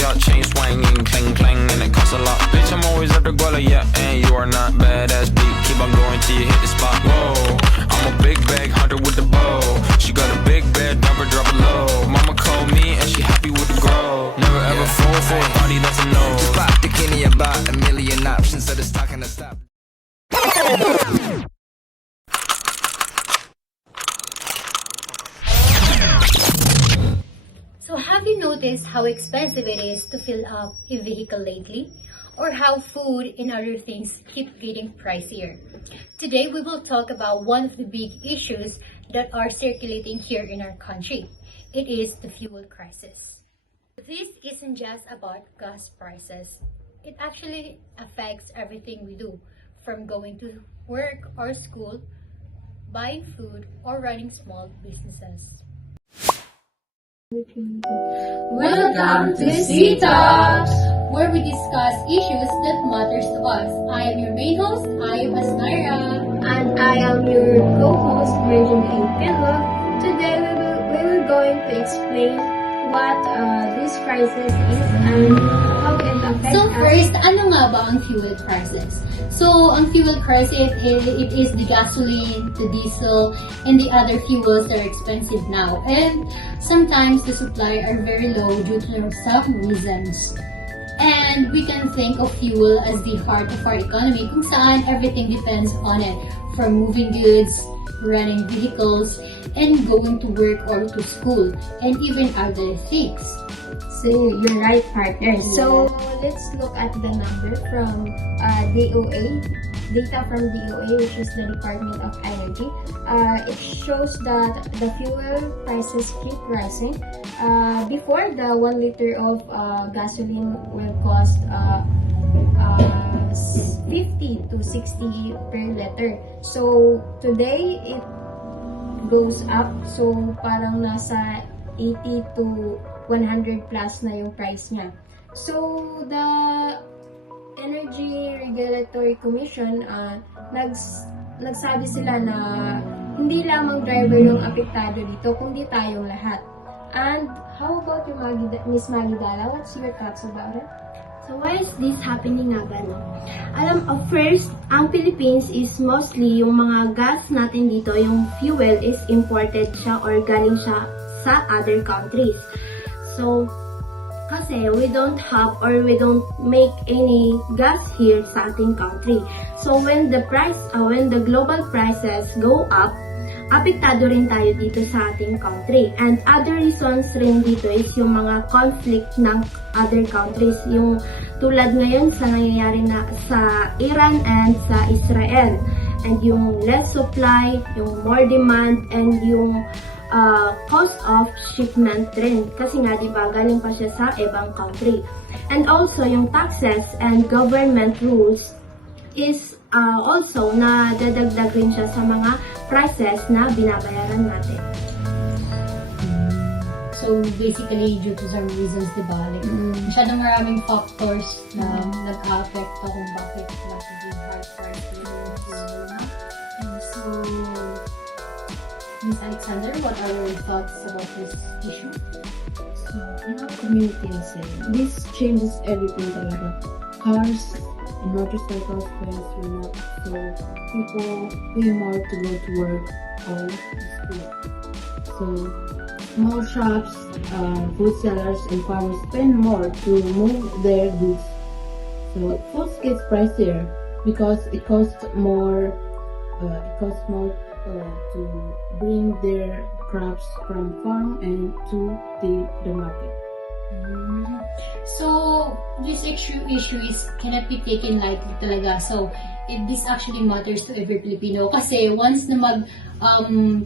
up, chain swinging, clang clang, and it costs a lot. Bitch, I'm always at the guala, yeah, and you are not badass beat. Keep on going till you hit the spot. Whoa, I'm a big bag hunter with the bow. She got a big bed, never drop it low. Mama called me and she happy with the grow. Never ever fall for a party that's a no. Just pop the Kenny about a million options, so the stock and the stop. So have you noticed how expensive it is to fill up a vehicle lately? Or how food and other things keep getting pricier? Today we will talk about one of the big issues that are circulating here in our country. It is the fuel crisis. This isn't just about gas prices. It actually affects everything we do, from going to work or school, buying food, or running small businesses. Welcome to C Talks, where we discuss issues that matters to us. I am your main host, I am Asnara. And I am your co-host, Virgin A. Pillow. Today we will going to explain what this crisis is and how it affects So us. first, ano nga ba ang fuel crisis? So, ang fuel crisis, it is the gasoline, the diesel, and the other fuels that are expensive now. And sometimes the supply are very low due to some reasons. And we can think of fuel as the heart of our economy kung saan everything depends on it. From moving goods, running vehicles, and going to work or to school, and even other things. So you're right, partner. So let's look at the number from DOA. Data from DOA, which is the Department of Energy. It shows that the fuel prices keep rising. Before, the 1 liter of gasoline will cost 50 to 60 per liter. So today, it goes up. So parang nasa 80 to 100 plus na yung price niya. So the Energy Regulatory Commission, nagsabi sila na hindi lamang driver yung apektado dito, kundi tayong lahat. And how about you, Miss Maggie Dala? What's your thoughts about it? So why is this happening nga ba, no? First, ang Philippines is mostly yung mga gas natin dito, yung fuel is imported siya or galing siya sa other countries. So, kasi we don't have or we don't make any gas here sa ating country. So when the global prices go up, apektado rin tayo dito sa ating country. And other reasons rin dito is yung mga conflict ng other countries. Yung tulad ngayon sa nangyayari na sa Iran and sa Israel. And yung less supply, yung more demand, and yung cost of shipment rin. Kasi nga, di ba, galing pa siya sa ibang country. And also, yung taxes and government rules is also na dadagdag rin siya sa mga prices na binabayaran natin. So basically, due to some reasons, di ba? Like, masyadong maraming factors na nag-a-affecto kung bakit yung hard price yung fuel. So, Ms. Alexander, what are your thoughts about this issue? So, in our community, this changes everything talaga. Cars and motorcycles fares were not, so people pay more to go to work or school. So, small shops, food sellers, and farmers spend more to move their goods. So, food gets pricier because it costs more. To bring their crops from farm and to the market. So, this issue is cannot be taken lightly talaga. So, this actually matters to every Filipino kasi once na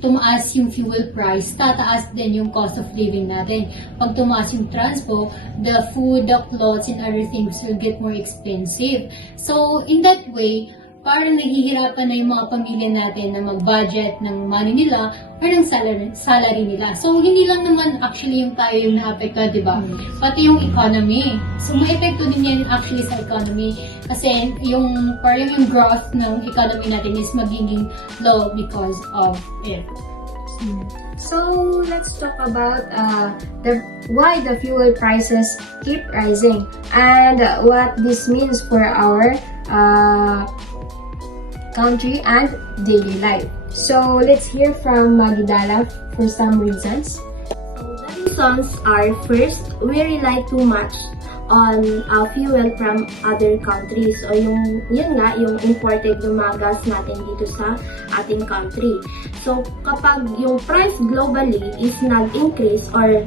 tumaas yung fuel price, tataas din yung cost of living natin. Pag tumaas yung transpo, the food, the clothes, and other things will get more expensive. So, in that way, parang naghihirapan na yung mga pamilya natin na mag-budget ng money nila or ng salary nila. So, hindi lang naman actually yung tayo yung na-apekto, di ba? Pati yung economy. So, ma-epekto din yan actually sa economy kasi parang yung growth ng economy natin is magiging low because of it. So let's talk about why the fuel prices keep rising and what this means for our country and daily life. So let's hear from Magidala for some reasons. The reasons are, first, we rely too much on fuel from other countries, o yun nga, yung imported yung mga gas natin dito sa ating country. So, kapag yung price globally is nag-increase or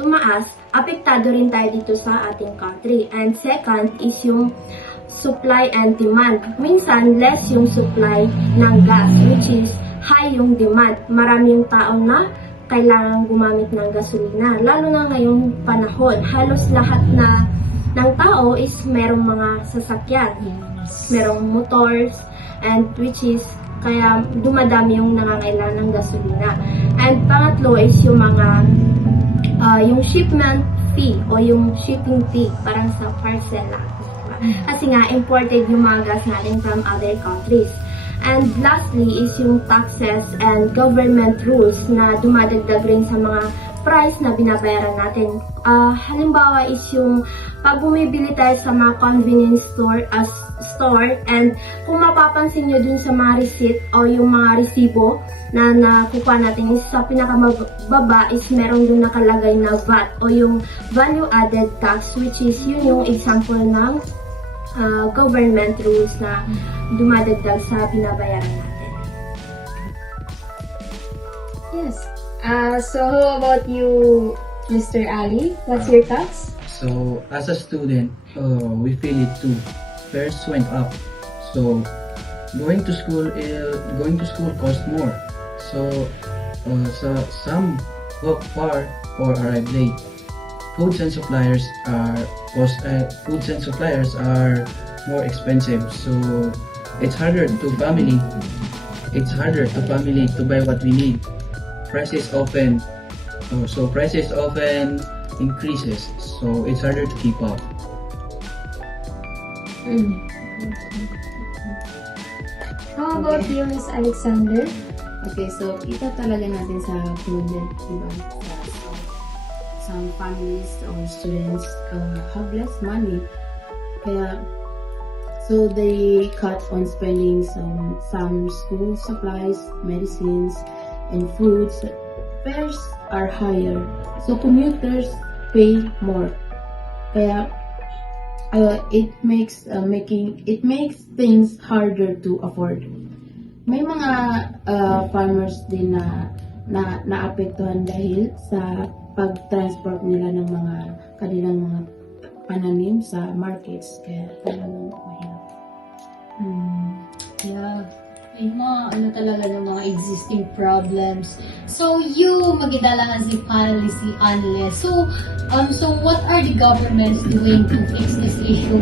tumaas, apektado rin tayo dito sa ating country. And second is yung supply and demand. Minsan, less yung supply ng gas, which is high yung demand. Marami yung tao na kailangan gumamit ng gasolina. Lalo na ngayong panahon, halos lahat ng tao is merong mga sasakyan, merong motors, and which is kaya dumadami yung nangangailangan ng gasolina. And pangatlo is yung mga yung shipment fee o yung shipping fee, parang sa parcel lang. Kasi nga imported yung mga gas natin from other countries. And lastly is yung taxes and government rules na dumadagdag rin sa mga price na binabayaran natin. Halimbawa is yung pag bumibili tayo sa mga convenience store, and kung mapapansin nyo dun sa mga receipt o yung mga resibo na nakuha natin is sa pinakamababa is meron dun nakalagay na VAT o yung value added tax, which is yun yung example ng government rules na dumadagdag sa binabayaran natin. Yes. So how about you, Mr. Ali? What's your thoughts? So as a student, we feel it too. Fares went up, so going to school cost more. So some walk far or arrive late. Foods and suppliers are more expensive, so it's harder to family to buy what we need. Prices often increases, so it's harder to keep up. How about you, Miss Alexander? Okay, so kita talaga natin sa student, diba? Some families or students have less money. Kaya, so they cut on spending some school supplies, medicines, and foods. Fares are higher. So commuters pay more. Kaya, it makes things harder to afford. May mga farmers din na naapektuhan dahil sa pag-transport nila ng mga kanilang mga pananim sa markets, kaya talagang mahirap. Yeah. May mga talaga ng mga existing problems. So you, Magidala, as the panelist, so what are the governments doing to fix this issue?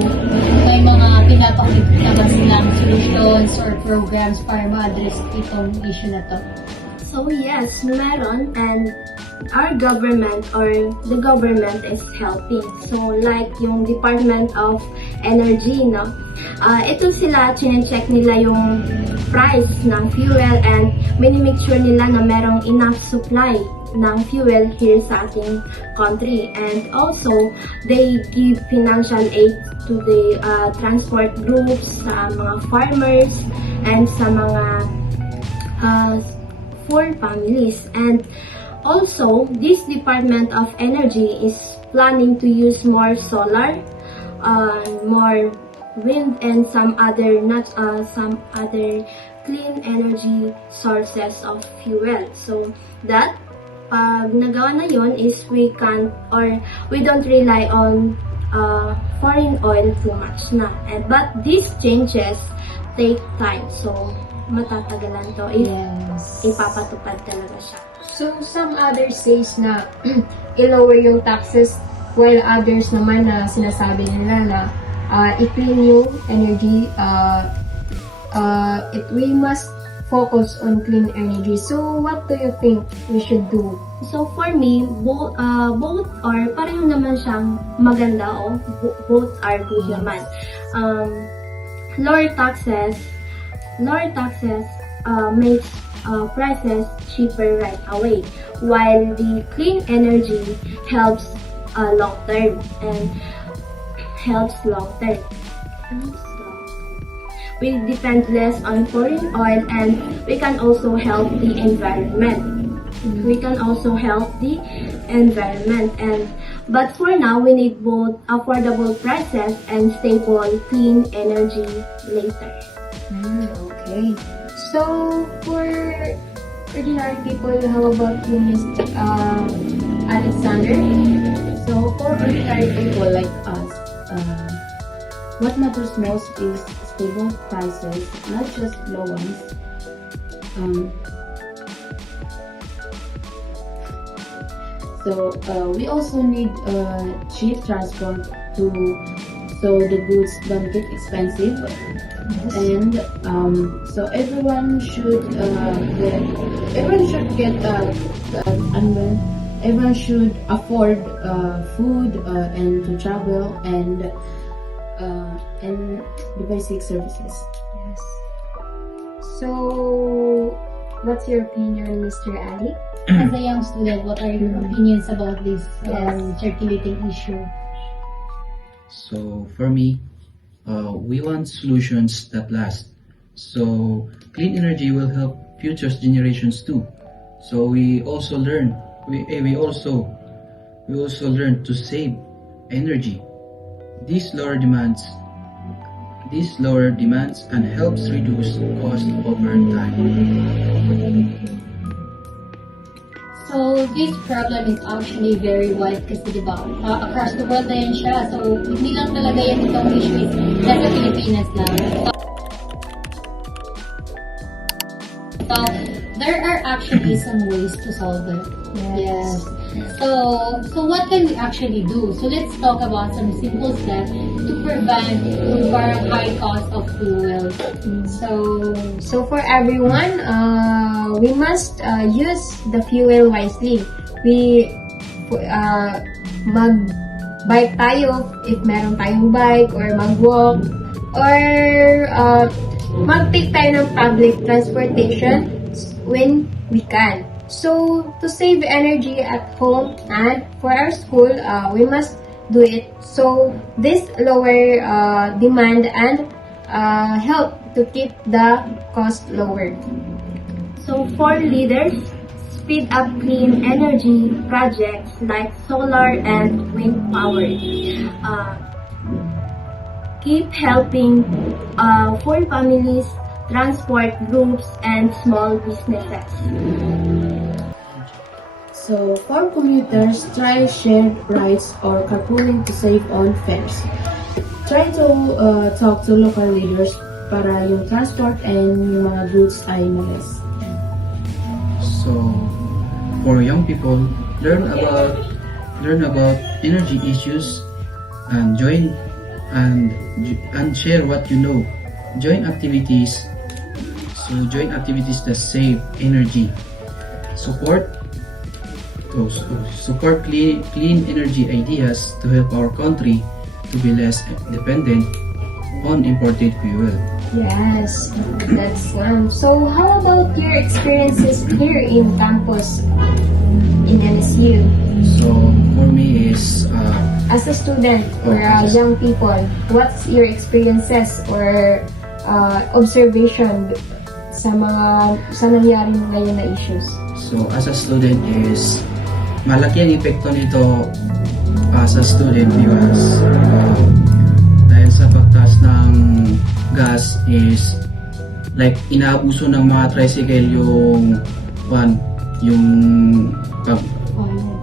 May mga pinapakita ba silang solutions or programs para ma-address itong issue na to? So yes, meron, and our government or the government is helping. So like yung Department of Energy, no? Ito sila, chine-check nila yung price ng fuel and minimake sure nila na merong enough supply ng fuel here sa ating country. And also, they give financial aid to the transport groups, sa mga farmers, and sa mga poor families. And also, this Department of Energy is planning to use more solar, more wind, and some other clean energy sources of fuel. So that pag nagawa na yun is we don't rely on foreign oil too much na. But these changes take time. So matatagalan to if ipapatupad talaga siya. So some others says na i-lower yung taxes, while others naman na sinasabi nila na i-clean yung energy, we must focus on clean energy. So what do you think we should do? So for me, both or pareho naman siyang maganda, o both are good naman. Lower taxes makes prices cheaper right away, while the clean energy helps long term and helps long term. We depend less on foreign oil, and we can also help the environment. But for now, we need both affordable prices and stable clean energy later. Okay. So, for ordinary people, how about you, Mr. Alexander? So for ordinary people like us, what matters most is stable prices, not just low ones. We also need cheap transport so the goods don't get expensive. And so everyone should afford food and to travel and the basic services. Yes. So, what's your opinion, Mr. Ali? As a young student, what are your opinions about this Yes. circulating issue? So for me, we want solutions that last. So clean energy will help future generations too. So we also learn to save energy. This lower demands and helps reduce cost over time. So, this problem is actually very wide kasi diba, across the world na yan siya. So, hindi lang talaga yan itong issue is nasa Pilipinas lang. So, there are actually some ways to solve it. Yes. So what can we actually do? So, let's talk about some simple steps to prevent the high cost of fuel. So for everyone, we must use the fuel wisely. We mag-bike tayo if meron tayong bike, or mag-walk, or mag-take tayo ng public transportation when we can. So to save energy at home and for our school, we must do it. So this lower demand and help to keep the cost lower. So for leaders, speed up clean energy projects like solar and wind power. Keep helping for families, transport groups, and small businesses. So for commuters, try shared rides or carpooling to save on fares. Try to talk to local leaders para yung transport and yung mga goods ay malis. So for young people, learn about energy issues and share what you know. Join activities that save energy. Support clean energy ideas to help our country to be less dependent on imported fuel. Yes, that's so how about your experiences here in campus in NSU? So for me is As a student or young people, what's your experiences or observation sa nangyari ngayon na issues? so as a student is malaki ang epekto nito as a student because dahil sa pagtaas ng gas is like inaabuso ng mga tricycle yung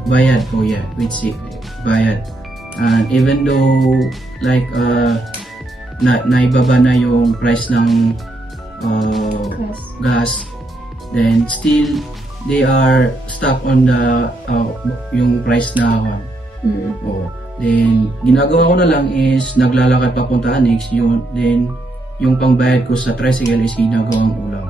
bayad bayad, and even though like naibaba na yung price ng gas, then still they are stuck on the yung price na then ginagawa ko na lang is naglalakad papunta annex then yung pangbayad ko sa tricycle is ginagawang ulam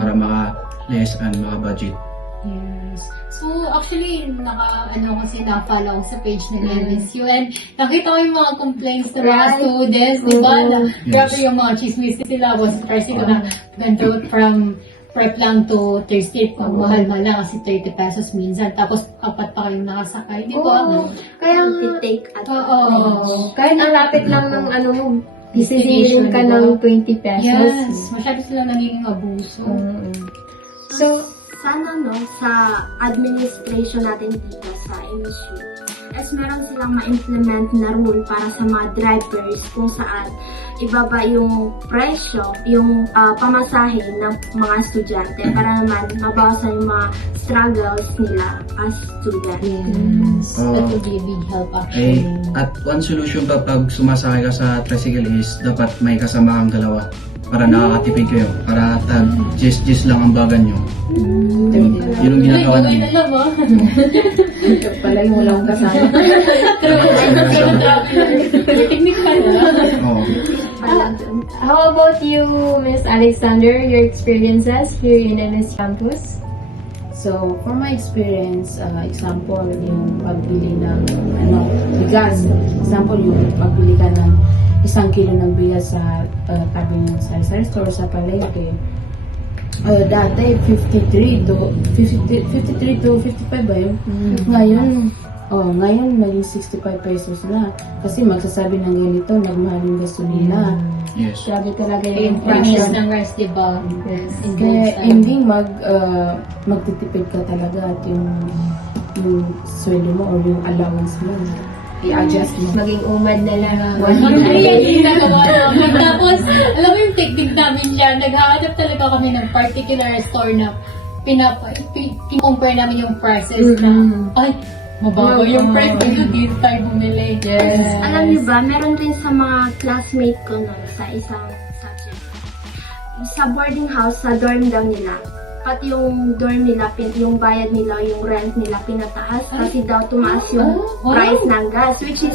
para maka-less and maka-budget. Yes. So, actually, na-follow ko sa page ng NSU and nakita ko yung mga complaints ng mga students, di ba? Grabe yung mga chismis sila was tricycle na nandun from prep lang to Thursday, pag mahal-mahal lang kasi 30 pesos minsan, tapos apat pa kayong nakasakay, di ba? Kaya, Take at kahit ang lapit lang ng ano mo, isisingilin ka ng 20 pesos. Yes, masyado silang nagiging abuso. So, sana no, sa administration natin dito sa MSU, meron silang ma-implement na rule para sa mga drivers kung saan ibaba yung presyo, yung pamasahe ng mga estudyante para naman mabawasan yung mga struggles nila as student. Yes, that would be a big help actually. At one solution pa pag sumasakay ka sa tricycle is dapat may kasama kang dalawa para nakakatipid kayo. Para tag gis lang ang bagan nyo. Yun ang ginagawa Ay, namin. alam mo. pala yung wala akong kasama. Technical na. Oo. How about you, Miss Alexander, your experiences here in NS Campus? So, from my experience, example, yung pagbili ng bigas. Example, yung pagbili ka ng 1 kilo ng bigas sa tabi ng sari-sari store sa palengke. Dati 53 to 55 ba yun? Ngayon naging 65 pesos na. Kasi magsasabi ng ganito, nagmahal yung gasolina. Yes. Grabe talaga Yung yung prices inflation. ng rice, di ba? Yes. In Kaya good time. hindi magtitipid ka talaga at yung sweldo mo or yung allowance mo i-adjust mo. Maging umad na lang. Hindi nagawa namin. Tapos, alam mo yung technique namin dyan, naghahanap talaga kami ng particular store na compare namin yung prices na, ay, mabago yung price kasi dito tayo bumili. Yes. Alam niyo ba, meron din sa mga classmate ko no, sa isang subject. Sa boarding house, sa dorm daw nila, pati yung dorm nila, yung bayad nila, yung rent nila pinataas kasi daw tumaas yung price ng gas. Which is,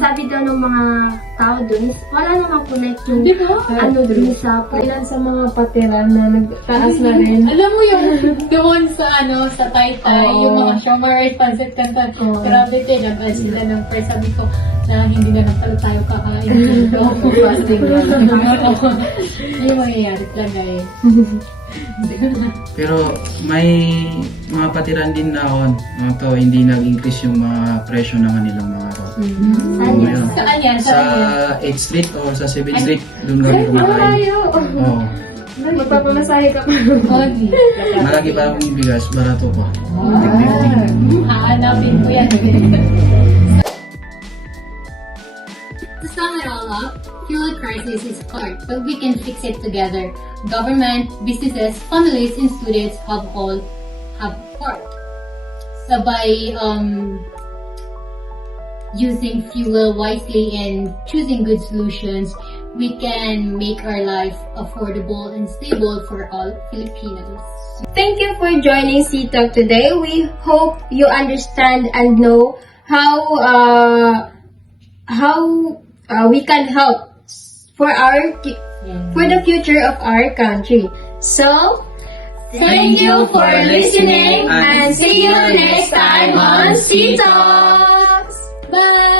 sabi daw ng mga tao dun, wala namang connect yung dun sa Ilan sa mga patiran na nagtaas na rin. Alam mo yung doon sa sa Taytay, yung mga Shomaray Pancit Canton, grabe din, nag sila ng price. Sabi ko, na hindi na lang pala tayo kakain dito. Fasting na. Yung mangyayari talaga eh. Pero may mga patiran din na ako to hindi nag-increase yung mga presyo ng kanilang mga road. Ngayon, Saan yan? sa 8th Street o sa 7th Street, doon kami kumakain. Oo. Magpapamasahe ka pa. Malagi pa akong bigas, barato pa. Hahanapin ko yan. To sum it all up, fuel crisis is hard, but we can fix it together. Government, businesses, families, and students have part. So by using fuel wisely and choosing good solutions, we can make our life affordable and stable for all Filipinos. Thank you for joining C-Talk today. We hope you understand and know how we can help for the future of our country. So, thank you for listening and see you next time on C-Talks. Bye!